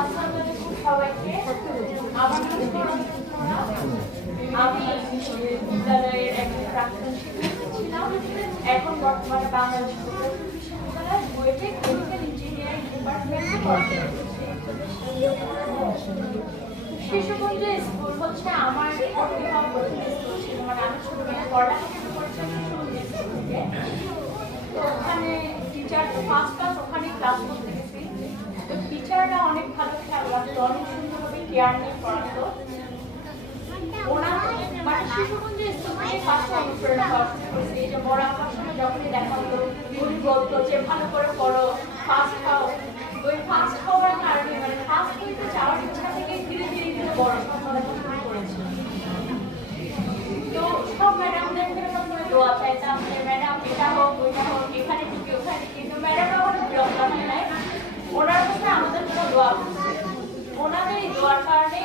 আসসালামু আলাইকুম সবাইকে। আমার নাম সোনা। আমি বিশ্ববিদ্যালয়ের একজন প্রাক্তন শিক্ষার্থী ছিলাম। এখন বর্তমানে বাংলাদেশ প্রকৌশল বিশ্ববিদ্যালয় বুয়েটে কেমিক্যাল ইঞ্জিনিয়ারিং ডিপার্টমেন্টে পড়াশোনা করছি। শিশুকুঞ্জ স্কুল হচ্ছে আমার ভর্তি হওয়া প্রথম স্কুল ছিল। মানে আমি ছোটবেলায় পড়াশোনা করেছি শিশুকুঞ্জ স্কুল থেকে। তো ওখানে টিচার ফার্স্ট ক্লাস ওখানেই ক্লাস করতে গেছি। তো টিচাররা অনেক ভালো খেয়াল রাখতো, অনেক সুন্দরভাবে কেয়ার নিয়ে পড়াতো। ওনার মানে শিশুকুঞ্জ স্কুল থেকে ফার্স্ট অনুপ্রেরণা পড়াশোনা করেছি। এই যে বড় আমার সঙ্গে যখনই দেখা হতো উনি বলতো যে ভালো করে পড়ো, ফার্স্ট খাও। ওই ফার্স্ট খাওয়ার কারণে মানে ফার্স্ট হইতে যাওয়ার ইচ্ছা থেকে ধীরে ধীরে ধীরে বড় সফলতা শুরু করেছি। তো সব ম্যাডামদের করে দোয়া চাইতাম যে ম্যাডাম এটা হোক ওইটা হোক, এখানে ঢুকি ওখানে, কিন্তু ম্যাডামরা কোনো বিরক্ত হয় নাই। ওনার কাছে আমাদের জন্য দোয়া করছে। ওনাদের এই দোয়ার কারণে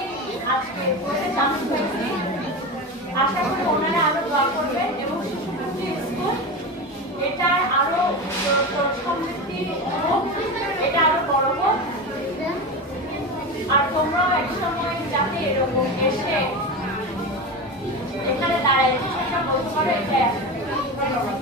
আজকে বইতে চান্স পেয়েছি। আশা করি ওনারা আরো দোয়া করবেন এবং শিশুকুঞ্জ স্কুল এটার আরো সমৃদ্ধি হোক, এটা আরো বড় হোক। আর তোমরাও এক সময় যাতে এরকম এসে এখানে দাঁড়ায় সেটা বলতে পারো, এটা ধন্যবাদ।